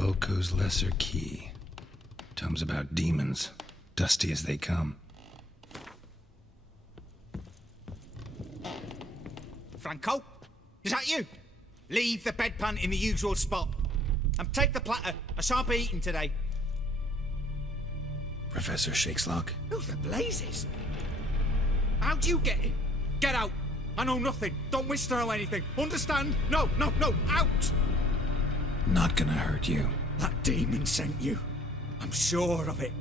Boko's Lesser Key. Tomes about demons, dusty as they come. Franco? Is that you? Leave the bedpan in the usual spot. And take the platter. I shan't be eating today. Professor Shakeslock? Who the blazes? How'd you get in? Get out! I know nothing. Don't wish to know anything. Understand? No, out! Not gonna hurt you. That demon sent you. I'm sure of it.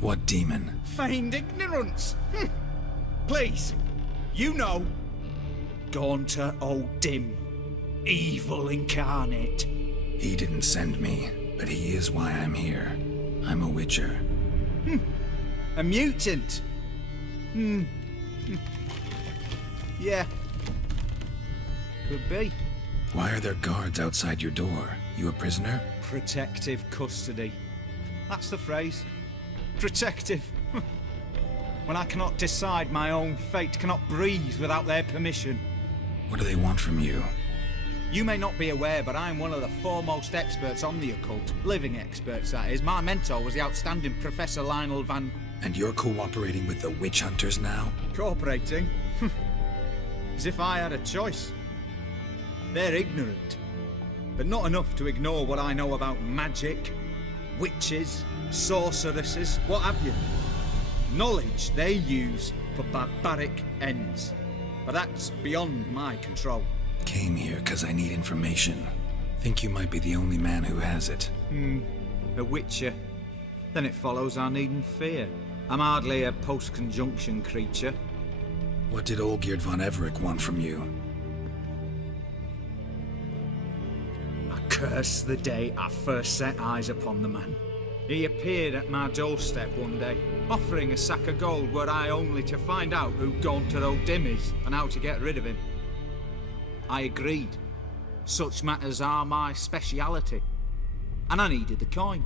What demon? Feigned ignorance. Please, you know. Gaunter O'Dim. Evil incarnate. He didn't send me, but he is why I'm here. I'm a witcher. A mutant. Yeah. Could be. Why are there guards outside your door? You a prisoner? Protective custody. That's the phrase. Protective. When I cannot decide my own fate, cannot breathe without their permission. What do they want from you? You may not be aware, but I'm one of the foremost experts on the occult. Living experts, that is. My mentor was the outstanding Professor Lionel Van... And you're cooperating with the witch hunters now? Cooperating? As if I had a choice. They're ignorant, but not enough to ignore what I know about magic, witches, sorceresses, what have you. Knowledge they use for barbaric ends. But that's beyond my control. Came here because I need information. Think you might be the only man who has it. A witcher. Then it follows I needn't fear. I'm hardly a post-conjunction creature. What did Olgierd von Everec want from you? I curse the day I first set eyes upon the man. He appeared at my doorstep one day, offering a sack of gold were I only to find out who Gaunter O'Dim is and how to get rid of him. I agreed. Such matters are my speciality. And I needed the coin.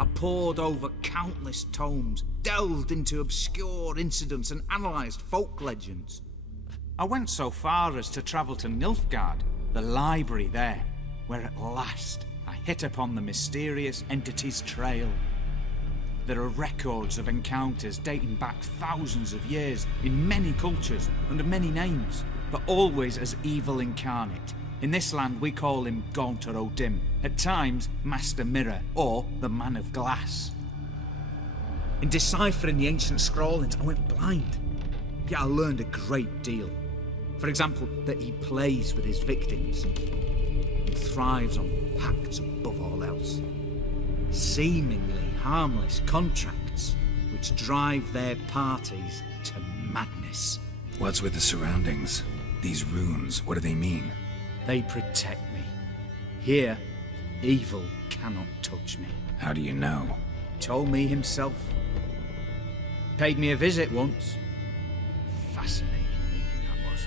I pored over countless tomes, delved into obscure incidents and analysed folk legends. I went so far as to travel to Nilfgaard, the library there, where at last I hit upon the mysterious entity's trail. There are records of encounters dating back thousands of years in many cultures under many names, but always as evil incarnate. In this land we call him Gaunter O'Dim, at times Master Mirror or the Man of Glass. In deciphering the ancient scrawlings I went blind, yet I learned a great deal. For example, that he plays with his victims and thrives on pacts above all else. Seemingly harmless contracts which drive their parties to madness. What's with the surroundings? These runes, what do they mean? They protect me. Here, evil cannot touch me. How do you know? He told me himself. Paid me a visit once. Fascinating meeting that was.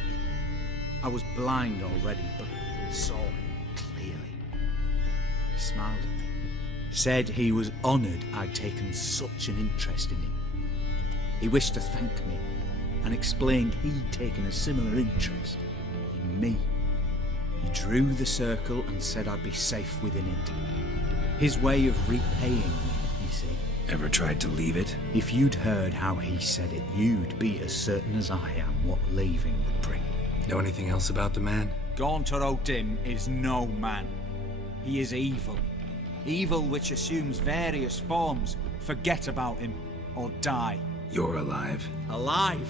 I was blind already, but saw him clearly. He smiled at me. Said he was honoured I'd taken such an interest in him. He wished to thank me and explained he'd taken a similar interest in me. He drew the circle and said I'd be safe within it. His way of repaying me, you see. Ever tried to leave it? If you'd heard how he said it, you'd be as certain as I am what leaving would bring. Know anything else about the man? Gaunter O'Dim is no man. He is evil. Evil which assumes various forms. Forget about him, or die. You're alive. Alive?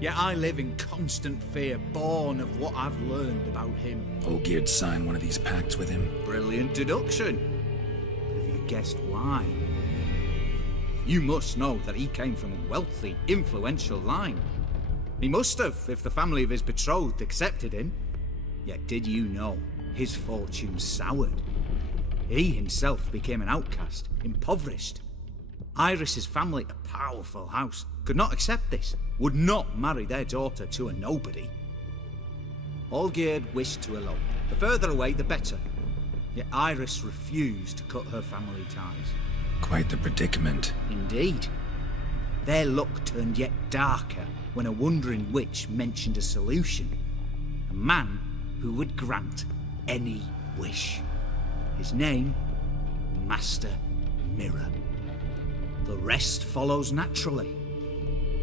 Yet I live in constant fear, born of what I've learned about him. Olgierd signed one of these pacts with him. Brilliant deduction. But have you guessed why? You must know that he came from a wealthy, influential line. He must have, if the family of his betrothed accepted him. Yet did you know his fortune soured? He himself became an outcast, impoverished. Iris's family, a powerful house, could not accept this, would not marry their daughter to a nobody. Olgierd wished to elope. The further away, the better. Yet Iris refused to cut her family ties. Quite the predicament. Indeed. Their luck turned yet darker when a wandering witch mentioned a solution. A man who would grant any wish. His name master mirror. The rest follows naturally.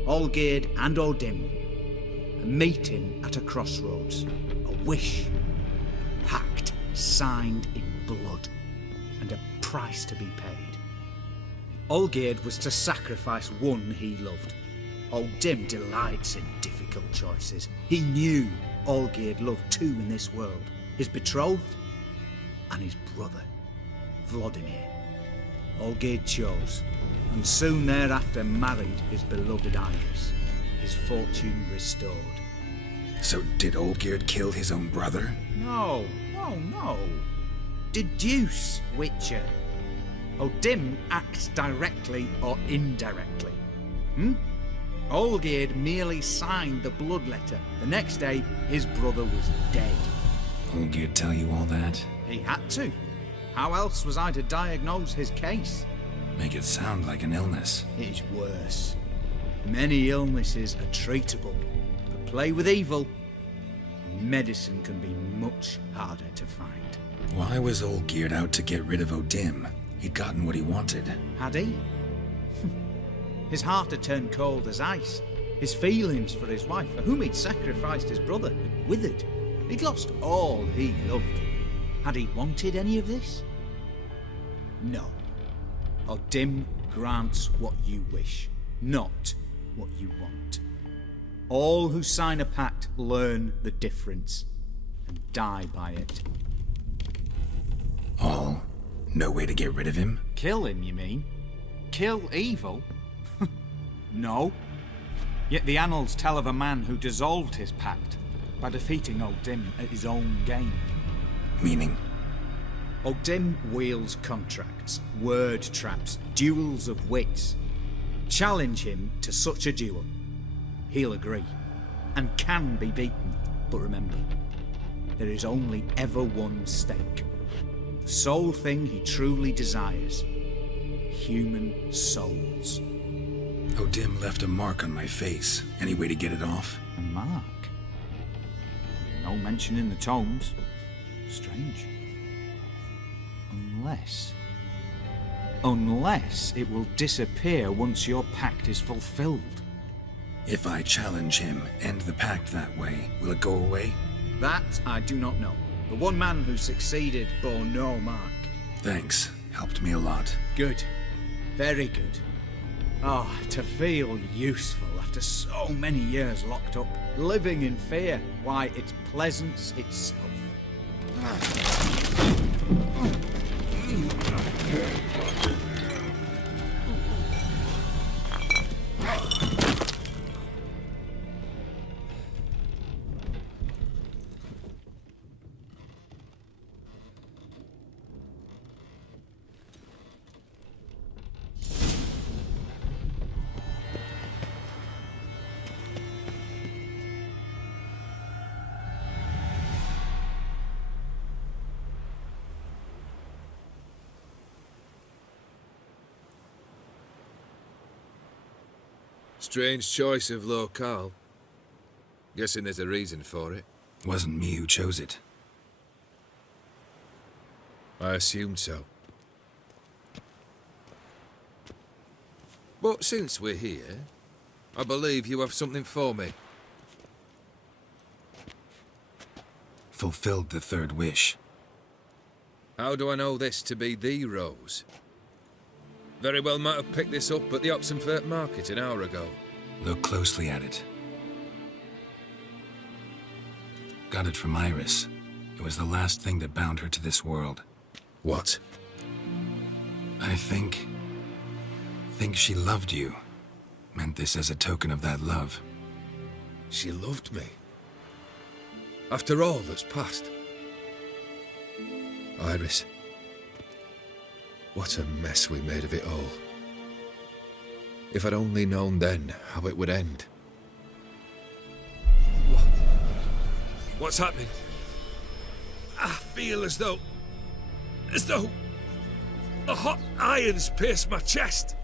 Olgierd and Odim, a meeting at a crossroads, a wish, a pact signed in blood, and a price to be paid. Olgierd was to sacrifice one he loved. Odim delights in difficult choices. He knew Olgierd loved two in this world, his betrothed and his brother, Vladimir. Olgierd chose, and soon thereafter married his beloved Iris, his fortune restored. So did Olgierd kill his own brother? No. Deduce, Witcher. Odim acts directly or indirectly. Olgierd merely signed the blood letter. The next day, his brother was dead. Olgierd tell you all that? He had to. How else was I to diagnose his case? Make it sound like an illness. It's worse. Many illnesses are treatable, but play with evil, medicine can be much harder to find. Why was Olgierd out to get rid of Odim? He'd gotten what he wanted. Had he? His heart had turned cold as ice. His feelings for his wife, for whom he'd sacrificed his brother, had withered. He'd lost all he loved. Had he wanted any of this? No. Odim grants what you wish, not what you want. All who sign a pact learn the difference and die by it. All? No way to get rid of him? Kill him, you mean? Kill evil? No. Yet the annals tell of a man who dissolved his pact by defeating Odim at his own game. Meaning? Odim wields contracts, word traps, duels of wits. Challenge him to such a duel. He'll agree, and can be beaten. But remember, there is only ever one stake. The sole thing he truly desires. Human souls. Odim left a mark on my face. Any way to get it off? A mark? No mention in the tomes. Strange. Unless it will disappear once your pact is fulfilled. If I challenge him, end the pact that way, will it go away? That I do not know. The one man who succeeded bore no mark. Thanks. Helped me a lot. Good. Very good. Ah, to feel useful after so many years locked up, living in fear. Why, it's pleasance itself. Strange choice of locale. Guessing there's a reason for it. Wasn't me who chose it. I assumed so. But since we're here, I believe you have something for me. Fulfilled the third wish. How do I know this to be the rose? Very well might have picked this up at the Oxenfurt market an hour ago. Look closely at it. Got it from Iris. It was the last thing that bound her to this world. What? I think she loved you. Meant this as a token of that love. She loved me. After all that's passed. Iris. What a mess we made of it all. If I'd only known then how it would end. What's happening? I feel as though the hot irons pierce my chest.